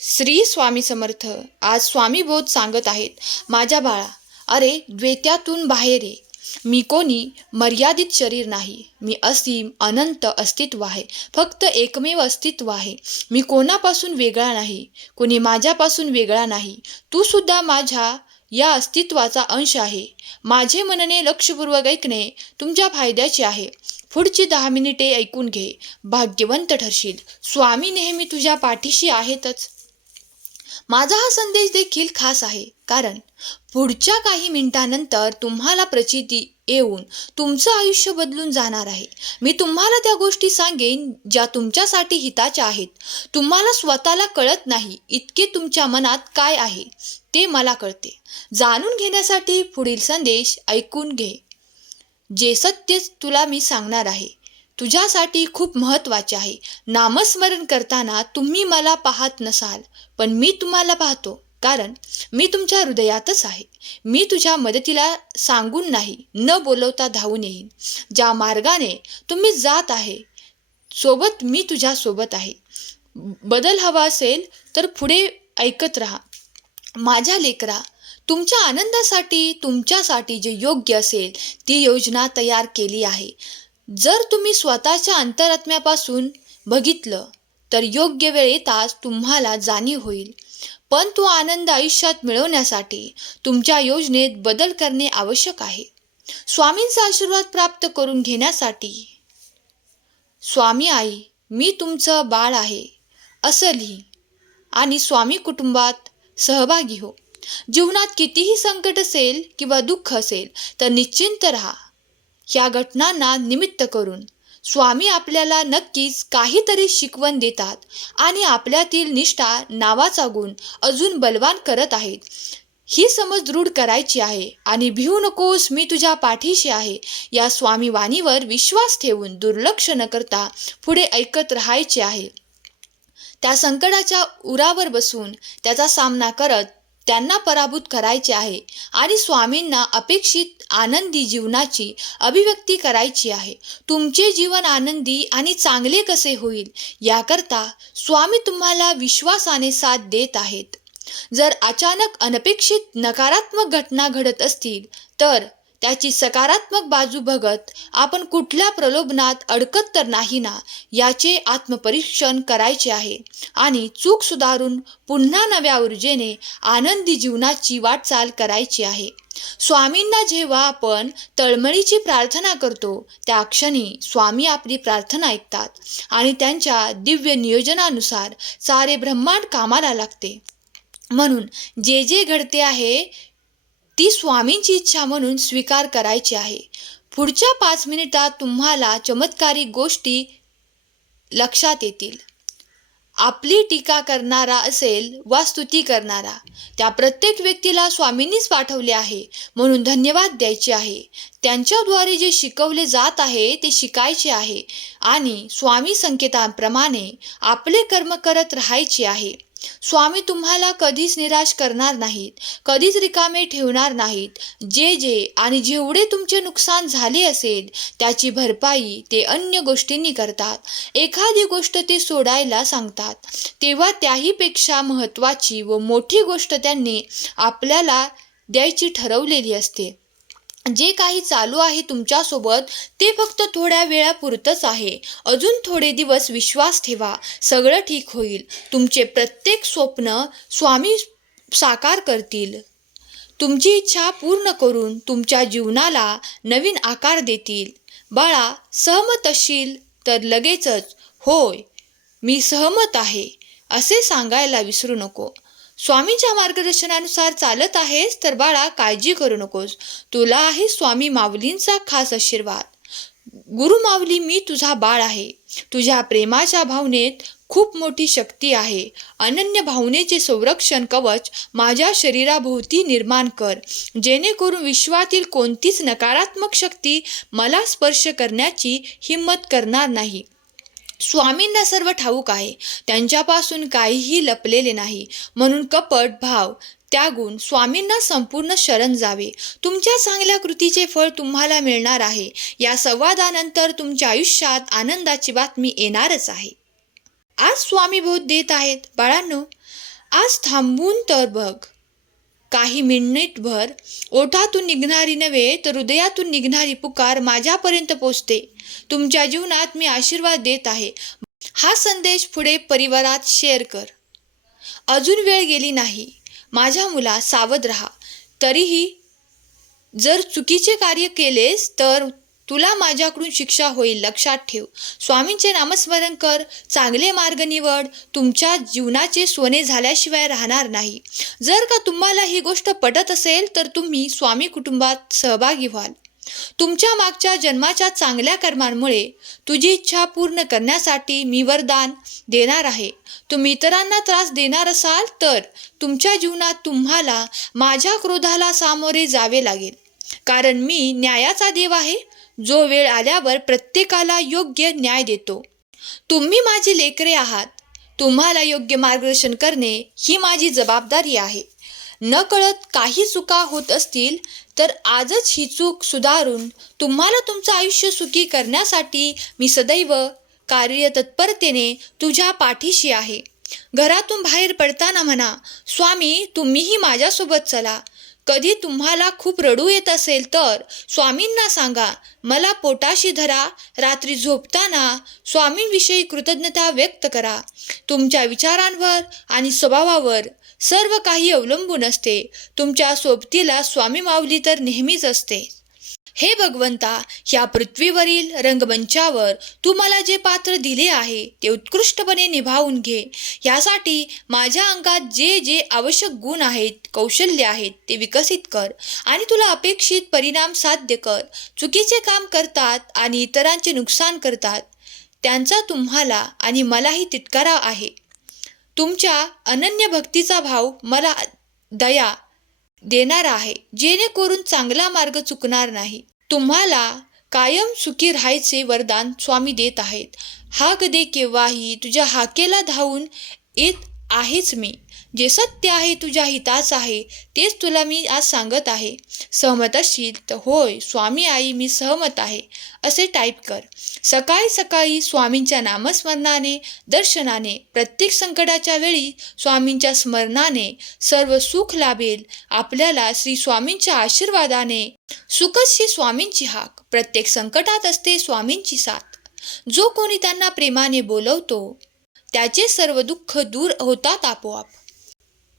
श्री स्वामी समर्थ आज स्वामी बोध सांगत आहेत माझ्या बाळा अरे द्वैत्यातून बाहेर ये. मी कोणी मर्यादित शरीर नाही. मी असीम अनंत अस्तित्व आहे. फक्त एकमेव अस्तित्व आहे. मी कोणापासून वेगळा नाही. कोणी माझ्यापासून वेगळा नाही. तू सुद्धा माझ्या या अस्तित्वाचा अंश आहे. माझे म्हणणे लक्षपूर्वक ऐकणे तुमच्या फायद्याचे आहे. पुढची दहा मिनिटे ऐकून घे. भाग्यवंत ठरशील. स्वामी नेहमी तुझ्या पाठीशी आहेतच. माझा हा संदेश देखील खास आहे. कारण पुढच्या काही मिनिटांनंतर तुम्हाला प्रचिती येऊन तुमचं आयुष्य बदलून जाणार आहे. मी तुम्हाला त्या गोष्टी सांगेन ज्या तुमच्यासाठी हिताच्या आहेत. तुम्हाला स्वतःला कळत नाही इतके तुमच्या मनात काय आहे ते मला कळते. जाणून घेण्यासाठी पुढील संदेश ऐकून घे. जे सत्य तुला मी सांगणार आहे. तुझ्यासाठी खूप महत्त्वाचे आहे. नामस्मरण करताना तुम्ही मला पाहत नसाल पण मी तुम्हाला पाहतो. कारण मी तुमच्या हृदयातच आहे. मी तुझ्या मदतीला सांगून नाही न बोलवता धावून येईन. ज्या मार्गाने तुम्ही जात आहे सोबत मी तुझ्या सोबत आहे. बदल हवा असेल तर पुढे ऐकत राहा. माझ्या लेकरा तुमच्या आनंदासाठी तुमच्यासाठी जे योग्य असेल ती योजना तयार केली आहे. जर तुम्ही स्वतःच्या अंतरात्म्यापासून बघितलं तर योग्य वेळ येताच तुम्हाला जाणीव होईल. पण तो आनंद आयुष्यात मिळवण्यासाठी तुमच्या योजनेत बदल करणे आवश्यक आहे. स्वामींचा आशीर्वाद प्राप्त करून घेण्यासाठी स्वामी आई मी तुमचं बाळ आहे. असं लिही आणि स्वामी कुटुंबात सहभागी हो. जीवनात कितीही संकट असेल किंवा दुःख असेल तर निश्चिंत राहा. ह्या घटनांना निमित्त करून. स्वामी आपल्याला नक्कीच काहीतरी शिकवण देतात आणि आपल्यातील निष्ठा नावाचा गुण अजून बलवान करत आहेत. ही समज दृढ करायची आहे आणि भिवू नकोस मी तुझ्या पाठीशी आहे या स्वामी वाणीवर विश्वास ठेवून दुर्लक्ष न करता पुढे ऐकत राहायचे आहे. त्या संकटाच्या उरावर बसून त्याचा सामना करत त्यांना पराभूत करायचे आहे आणि स्वामींना अपेक्षित आनंदी जीवनाची अभिव्यक्ती करायची आहे. तुमचे जीवन आनंदी आणि चांगले कसे होईल याकरता स्वामी तुम्हाला विश्वासाने साथ देत आहेत. जर अचानक अनपेक्षित नकारात्मक घटना घडत असतील तर त्याची सकारात्मक बाजू बघत आपण कुठल्या प्रलोभनात अडकत तर नाही ना याचे आत्मपरीक्षण करायचे आहे. आणि चूक सुधारून पुन्हा नव्या ऊर्जेने आनंदी जीवनाची वाटचाल करायची आहे. स्वामींना जेव्हा आपण तळमळीची प्रार्थना करतो त्या क्षणी स्वामी आपली प्रार्थना ऐकतात आणि त्यांच्या दिव्य नियोजनानुसार सारे ब्रह्मांड कामाला लागते. म्हणून जे जे घडते आहे ती स्वामींची इच्छा म्हणून स्वीकार करायची आहे. पुढच्या पाच मिनिटात तुम्हाला चमत्कारी गोष्टी लक्षात येतील. आपली टीका करणारा असेल वा स्तुती करणारा त्या प्रत्येक व्यक्तीला स्वामींनीच पाठवले आहे म्हणून धन्यवाद द्यायचे आहे. त्यांच्याद्वारे जे शिकवले जात आहे ते शिकायचे आहे. आणि स्वामी संकेतांप्रमाणे आपले कर्म करत राहायचे आहे. स्वामी तुम्हाला कधीच निराश करणार नाहीत कधीच रिकामे ठेवणार नाहीत. जे जे आणि जेवढे तुमचे नुकसान झाले असेल त्याची भरपाई ते अन्य गोष्टींनी करतात. एखादी गोष्ट ते सोडायला सांगतात. तेव्हा त्याहीपेक्षा महत्त्वाची व मोठी गोष्ट त्यांनी आपल्याला द्यायची ठरवलेली असते. जे काही चालू आहे तुमच्यासोबत ते फक्त थोड्या वेळापुरतंच आहे. अजून थोडे दिवस विश्वास ठेवा. सगळं ठीक होईल. तुमचे प्रत्येक स्वप्न स्वामी साकार करतील. तुमची इच्छा पूर्ण करून तुमच्या जीवनाला नवीन आकार देतील. बाळा सहमत असशील तर लगेचच होय मी सहमत आहे. असे सांगायला विसरू नको. स्वामींच्या मार्गदर्शनानुसार चालत आहेस तर बाळा काळजी करू नकोस. तुला आहे स्वामी माऊलींचा खास आशीर्वाद. गुरु माऊली मी तुझा बाळ आहे. तुझ्या प्रेमाच्या भावनेत खूप मोठी शक्ती आहे. अनन्य भावनेचे संरक्षण कवच माझ्या शरीराभोवती निर्माण कर. जेणेकरून विश्वातील कोणतीच नकारात्मक शक्ती मला स्पर्श करण्याची हिंमत करणार नाही. स्वामींना सर्व ठाऊक आहे. त्यांच्यापासून काहीही लपलेले नाही. म्हणून कपट भाव त्यागून स्वामींना संपूर्ण शरण जावे. तुमच्या चांगल्या कृतीचे फळ तुम्हाला मिळणार आहे. या संवादानंतर तुमच्या आयुष्यात आनंदाची बातमी येणारच आहे. आज स्वामी बोध देत आहेत. बाळांनो आज थांबून तर बघ. काही मिनिटभर ओठातून निघणारी नव्हे तर हृदयातून निघणारी पुकार माझ्यापर्यंत पोचते. तुमच्या जीवनात मी आशीर्वाद देत आहे. हा संदेश पुढे परिवारात शेअर कर. अजून वेळ गेली नाही. माझ्या मुला सावध राहा. तरीही जर चुकीचे कार्य केलेस तर तुला माझ्याकडून शिक्षा होईल लक्षात ठेव. स्वामींचे नामस्मरण कर. चांगले मार्ग निवड. तुमच्या जीवनाचे सोने झाल्याशिवाय राहणार नाही. जर का तुम्हाला ही गोष्ट पटत असेल तर तुम्ही स्वामी कुटुंबात सहभागी व्हाल. तुमच्या मागच्या जन्माच्या चांगल्या कर्मांमुळे तुझी इच्छा पूर्ण करण्यासाठी मी वरदान देणार आहे. तुम्ही इतरांना त्रास देणार असाल तर तुमच्या जीवनात तुम्हाला माझ्या क्रोधाला सामोरे जावे लागेल. कारण मी न्यायाचा देव आहे. जो वेळ आल्यावर प्रत्येकाला योग्य न्याय देतो. तुम्ही माझी लेकरे आहात. तुम्हाला योग्य मार्गदर्शन करणे ही माझी जबाबदारी आहे. न कळत काही चुका होत असतील तर आजच ही चूक सुधारून तुम्हाला तुमचं आयुष्य सुखी करण्यासाठी मी सदैव कार्यतत्परतेने तुझ्या पाठीशी आहे. घरातून बाहेर पडताना म्हणा स्वामी तुम्हीही माझ्यासोबत चला. कधी तुम्हाला खूप रडू येत असेल तर स्वामींना सांगा मला पोटाशी धरा रात्री झोपताना स्वामींविषयी कृतज्ञता व्यक्त करा. तुमच्या विचारांवर आणि स्वभावावर सर्व काही अवलंबून असते. तुमच्या सोबतीला स्वामी माऊली तर नेहमीच असते. हे भगवंता ह्या पृथ्वीवरील रंगमंचावर तू मला जे पात्र दिले आहे ते उत्कृष्टपणे निभावून घे. यासाठी माझ्या अंगात जे जे आवश्यक गुण आहेत कौशल्य आहेत ते विकसित कर आणि तुला अपेक्षित परिणाम साध्य कर. चुकीचे काम करतात आणि इतरांचे नुकसान करतात. त्यांचा तुम्हाला आणि मलाही तिटकारा आहे. तुमच्या अनन्य भक्तीचा भाव मला दया देणारा आहे. जेणेकरून चांगला मार्ग चुकणार नाही. तुम्हाला कायम सुखी राहायचे वरदान स्वामी देत आहेत. हाक दे केव्हाही तुझ्या हाकेला धावून येत आहेच मी. जे सत्य आहे तुझ्या हिताच आहे तेच तुला मी आज सांगत आहे. सहमत असशील तर होय स्वामी आई मी सहमत आहे. असे टाईप कर. सकाळी सकाळी स्वामींच्या नामस्मरणाने दर्शनाने प्रत्येक संकटाच्या वेळी स्वामींच्या स्मरणाने सर्व सुख लाभेल. आपल्याला श्री स्वामींच्या आशीर्वादाने सुखशी स्वामींची हाक. प्रत्येक संकटात असते स्वामींची साथ. जो कोणी त्यांना प्रेमाने बोलवतो त्याचे सर्व दुःख दूर होतात आपोआप.